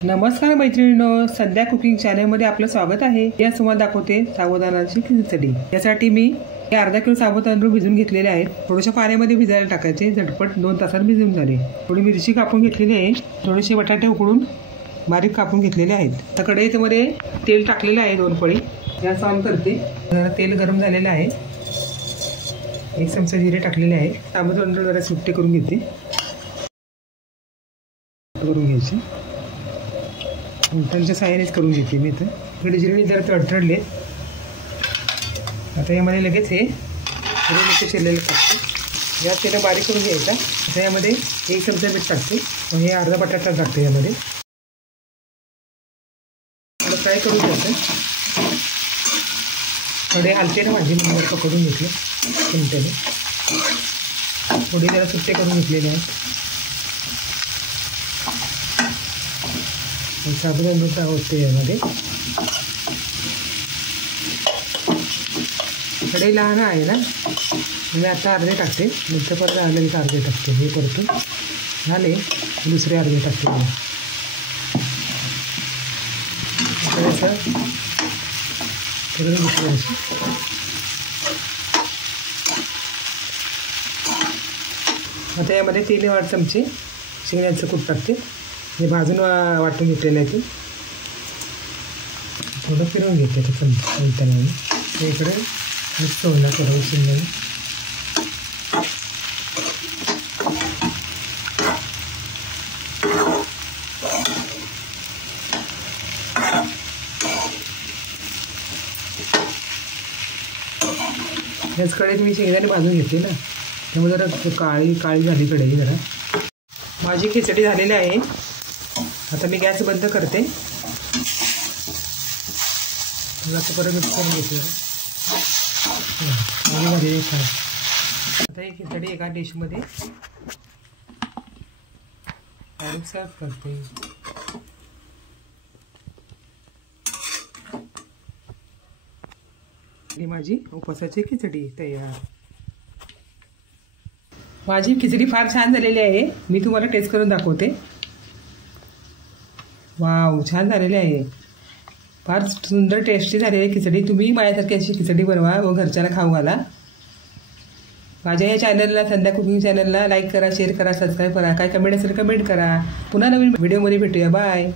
नमस्कार मैत्रिणींनो, संध्या कुकिंग चॅनलमध्ये आपलं स्वागत आहे। या तुम्हाला दाखवते साबुदाण्याची खिचडी। यासाठी मी अर्धा किलो साबुदाणे भिजवून घेतलेले आहेत। थोडेसे पाण्यामध्ये भिजायला टाकायचे, झटपट 2 तासात भिजून झाले। थोडी मिरची कापून घेतलेली आहे, थोडेसे बटाटे उकडून बारीक कापून घेतलेले आहेत। आता कढईमध्ये तेल टाकलेले आहे 2 पळी। गॅस ऑन करते। जरा तेल गरम झालेले आहे। 1 चमचा जिरे टाकलेले आहे। साबुदाणे जरा सुट्टे करून घेते, करून घ्यायचे। त्यांच्या साहाय्यानेच करून घेते मी। तर इकडे जिरे जरा तडतडले। आता यामध्ये लगेच हे मिरची चिरलेले टाकते। या तेल बारीक करून घ्यायचा। आता यामध्ये 1 चमचा मीठ टाकते, हे अर्धा बटाटा टाकते। यामध्ये फ्राय करून घ्यायचं। थोडे हलके ना भाजी म्हणून पकडून घेतले चमच्याने। थोडी जरा सुट्टे करून घेतलेले आहेत। साबुदाणा होते यामध्ये। कढई लहान आहे ना, मी आता अर्धे टाकते, नंतर परत लगेच अर्धे टाकते। हे परतून झाले दुसरे अर्धे टाकते। थोडंसं करून घेतलं अशी। आता यामध्ये 3 चमचे शेंगदाण्याचं कूट टाकते। हे भाजून वाटून घेतलेलं आहे। ते थोडं फिरवून घेते ते चमच्याने। ते इकडे मिक्स होणार थोडं शेंगदाणे। याच कढईत मी शेंगदाणे भाजून घेतले ना, त्यामुळे जरा काळी झाली कढई जरा। माझी खिचडी झालेली आहे। आता मी गॅस बंद करते। आता परत मिक्स करून घेते। आता ही खिचडी एका डिशमध्ये सर्व करते। ही माझी उपवासाची खिचडी तयार। माझी खिचडी फार छान झालेली आहे। मी तुम्हाला टेस्ट करून दाखवते। वाव, छान झालेली आहे। फार सुंदर टेस्टी झालेली आहे खिचडी। तुम्ही माझ्यासारखी अशी खिचडी बनवा व घरच्याला खाऊ घाला। माझ्या या चॅनलला, संध्या कुकिंग चॅनलला लाईक करा, शेअर करा, सबस्क्राईब करा। काय कमेंट असेल कमेंट करा। पुन्हा नवीन व्हिडिओमध्ये भेटूया। बाय।